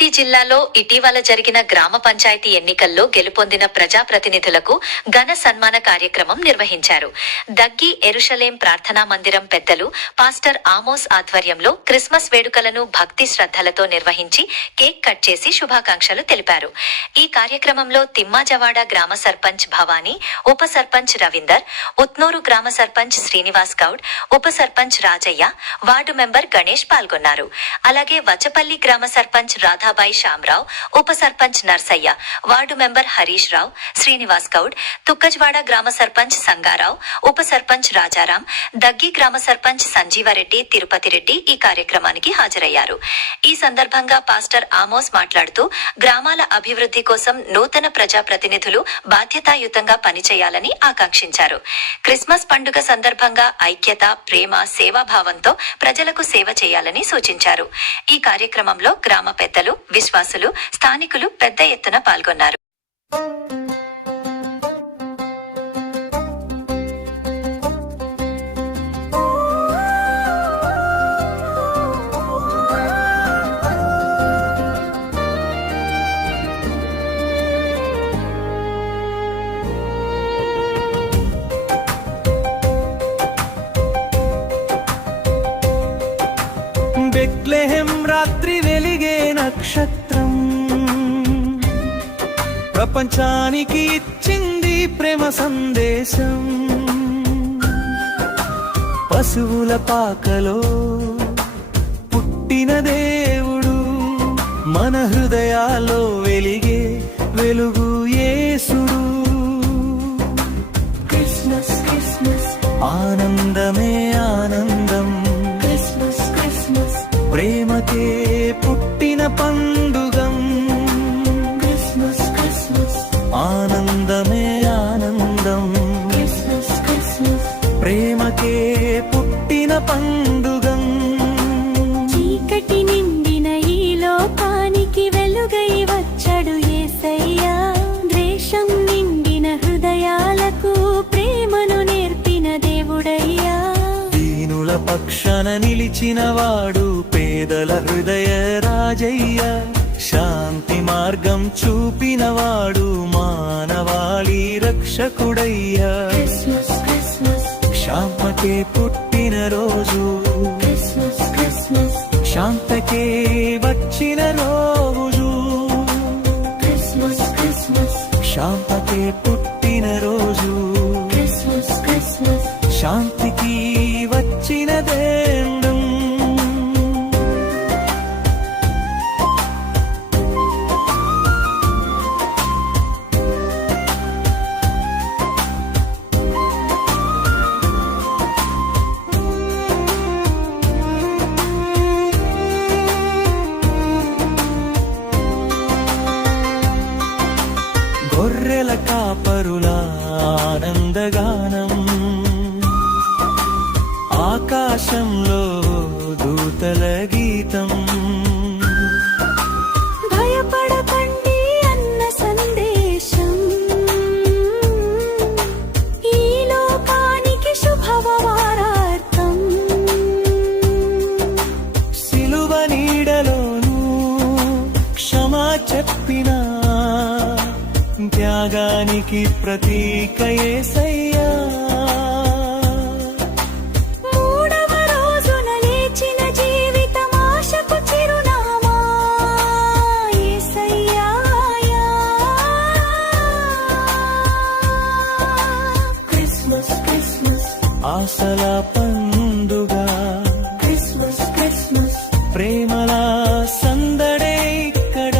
రంగారెడ్డి జిల్లాలో ఇటీవల జరిగిన గ్రామ పంచాయతీ ఎన్నికల్లో గెలుపొందిన ప్రజాప్రతినిధులకు ఘన సన్మాన కార్యక్రమం నిర్వహించారు. దగ్గి ఎరుషలేం ప్రార్థనా మందిరం పెద్దలు పాస్టర్ ఆమోస్ ఆధ్వర్యంలో క్రిస్మస్ వేడుకలను భక్తి శ్రద్ధలతో నిర్వహించి కేక్ కట్ చేసి శుభాకాంక్షలు తెలిపారు. ఈ కార్యక్రమంలో తిమ్మాజవాడ గ్రామ సర్పంచ్ భవానీ, ఉప సర్పంచ్ రవీందర్, ఉత్నూరు గ్రామ సర్పంచ్ శ్రీనివాస్ గౌడ్, ఉప సర్పంచ్ రాజయ్య, వార్డు మెంబర్ గణేష్ పాల్గొన్నారు. అలాగే వచపల్లి గ్రామ సర్పంచ్ రాధాబాయి శ్యామరావు, ఉప సర్పంచ్ నర్సయ్య, వార్డు మెంబర్ హరీష్ రావు, శ్రీనివాస్ గౌడ్, తుక్కజ్వాడ గ్రామ సర్పంచ్ సంగారావు, ఉప సర్పంచ్ రాజారాం, దగ్గి గ్రామ సర్పంచ్ సంజీవారెడ్డి, తిరుపతి రెడ్డి ఈ కార్యక్రమానికి హాజరయ్యారు. ఈ సందర్భంగా పాస్టర్ ఆమోస్ మాట్లాడుతూ గ్రామాల అభివృద్ధి కోసం నూతన ప్రజాప్రతినిధులు బాధ్యతాయుతంగా పనిచేయాలని ఆకాంక్షించారు. క్రిస్మస్ పండుగ సందర్భంగా ఐక్యత, ప్రేమ, సేవాభావంతో ప్రజలకు సేవ చేయాలని సూచించారు. ఈ కార్యక్రమంలో గ్రామ పెద్దలు, విశ్వాసులు, స్థానికులు పెద్ద ఎత్తున పాల్గొన్నారు. బెత్లెహెం రాత్రి వెలిగే నక్షత్రం, ప్రపంచానికి ఇచ్చింది ప్రేమ సందేశం. పశువుల పాకలో పుట్టిన దేవుడు, మన హృదయాల్లో వెలిగే వెలుగు యేసుడు. క్రిస్మస్ క్రిస్మస్ ఆనందమే ఆనందం, ప్రేమకే పుట్టిన పండుగం. క్రిస్మస్ క్రిస్మస్ ఆనందమే ఆనందం, ప్రేమకే పుట్టిన పండుగం. చీకటి నిండిన ఈ లోకానికి వెలుగై వచ్చాడు యేసయ్యా. ద్వేషం నిండిన హృదయాలకు ప్రేమను నేర్పిన దేవుడయ్యా. దీనుల పక్షాన నిలిచినవాడు పేదల హృదయ రాజయ్య. శాంతి మార్గం చూపినవాడు మానవాళి రక్షకుడయ్యా. శాంతకే పుట్టిన రోజు, శాంతకే వచ్చిన రోజు. శాంతకే పుట్టిన రోజు, శాంతికి వచ్చిన దేవుడు. గొర్రెల కాపరుల ఆనందగానం, ఆకాశంలో దూతల గీతం. భయపడకండి అన్న సందేశం, ఈ లోకానికి శుభవార్తం. సిలువ నీడలోను క్షమా చెప్పిన త్యాగానికి ప్రతీక యేసయ్యా. మూడవ రోజున లేచిన జీవితం ఆశకు చిరునామా యేసయ్యా. క్రిస్మస్ క్రిస్మస్ ఆశల పండుగ, క్రిస్మస్ క్రిస్మస్ ప్రేమల సందడే ఇక్కడ.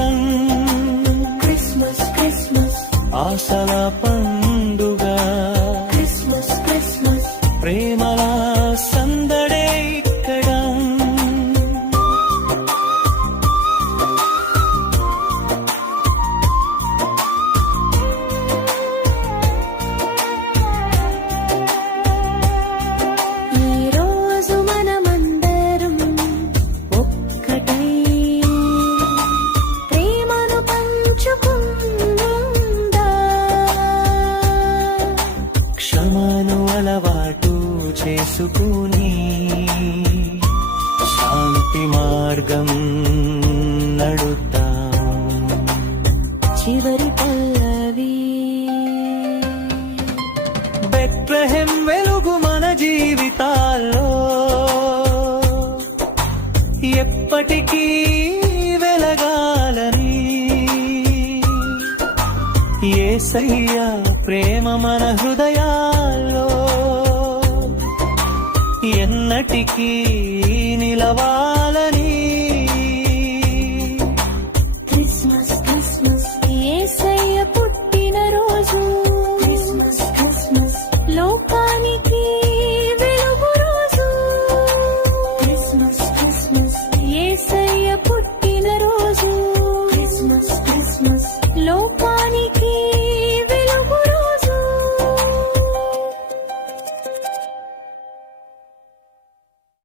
క్రిస్మస్ క్రిస్మస్ ఆశల పండుగ, క్రిస్మస్ క్రిస్మస్ ప్రేమల సందడే ఇక్కడ. ఈ రోజు మనమందరం ఒక్కటై ప్రేమను పంచుకుందా. క్షమను అలవాటు చేసుకుని శాంతి మార్గం నడుతా. బెత్లెహెం వెలుగు మన జీవితాల్లో ఎప్పటికీ వెలగాలని. యేసయ్య ప్రేమ మన హృదయాల్లో ఎన్నటికీ నిలవాలని.